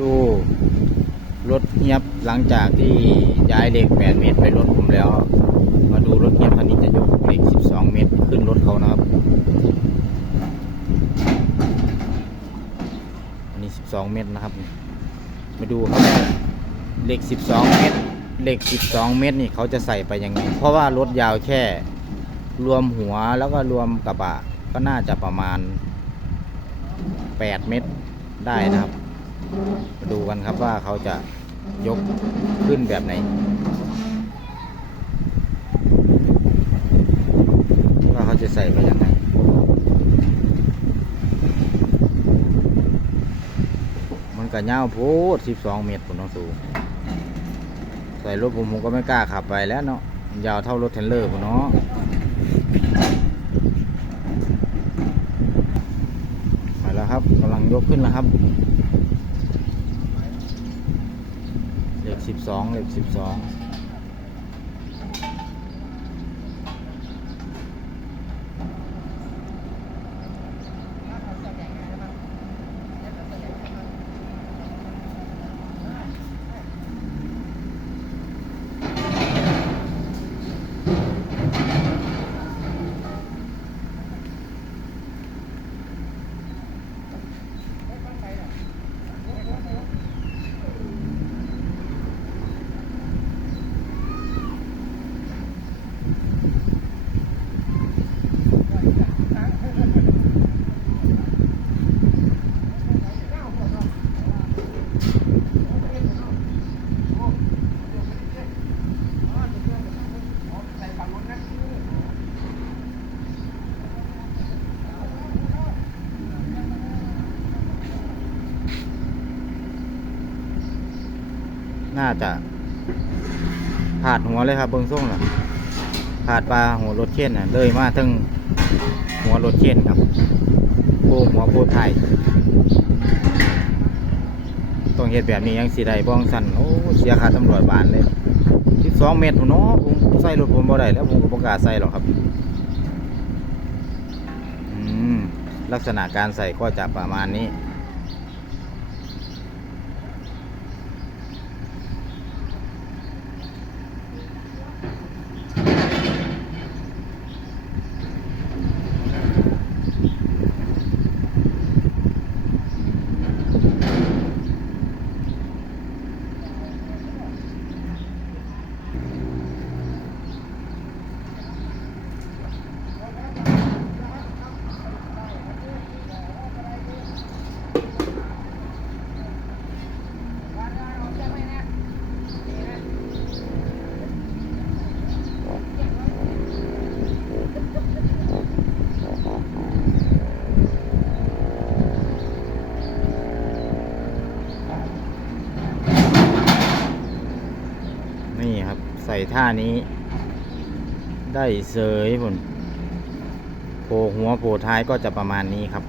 ดูรถเงียบหลังจากที่ย้ายเหล็ก 8 เมตรไปรถผมแล้ว มาดูรถเงียบคันนี้จะยกเหล็ก 12 เมตรขึ้นรถเขานะครับ อันนี้ 12 เมตรนะครับ มาดูครับว่าเหล็ก 12 เมตรเหล็ก 12 เมตรนี่เขาจะใส่ไปยังไง เพราะว่ารถยาวแค่ รวมหัวแล้วก็รวมกระบะก็น่าจะประมาณ 8 เมตรได้นะครับ ดูกันครับว่าเขาจะยกขึ้นแบบไหน ว่าเขาจะใส่ไปยังไงมันก็ยาวโพด12 เมตรผมต้องสูงใส่รถผมผมก็ไม่กล้าขับไปแล้วเนาะยาวเท่ารถเทรลเลอร์ผมเนาะมาแล้วครับกำลังยกขึ้นแล้วครับ สิบสองเหล็กสิบสอง น่าจะผาดหัวเลยครับเบิ้งส่งน่ะผาดปลาหัวรถเข็นน่ะเลยมาถึงหัวรถเข็นครับโค้หัวโพไทย ต้องเหตุแบบนี้ยังสีใดบ้องสันโอ้เสียค่าตำรวจบานเลย12เมตรพุ่นเนาะผมใส่รถผมบ่ได้แล้วผมก็ประกาศใส่หรอกครับอืมลักษณะการใส่ก็จะประมาณนี้ครับ ใส่ท่านี้ ได้เสยผลโผล่หัวโผล่ท้ายก็จะประมาณนี้ครับ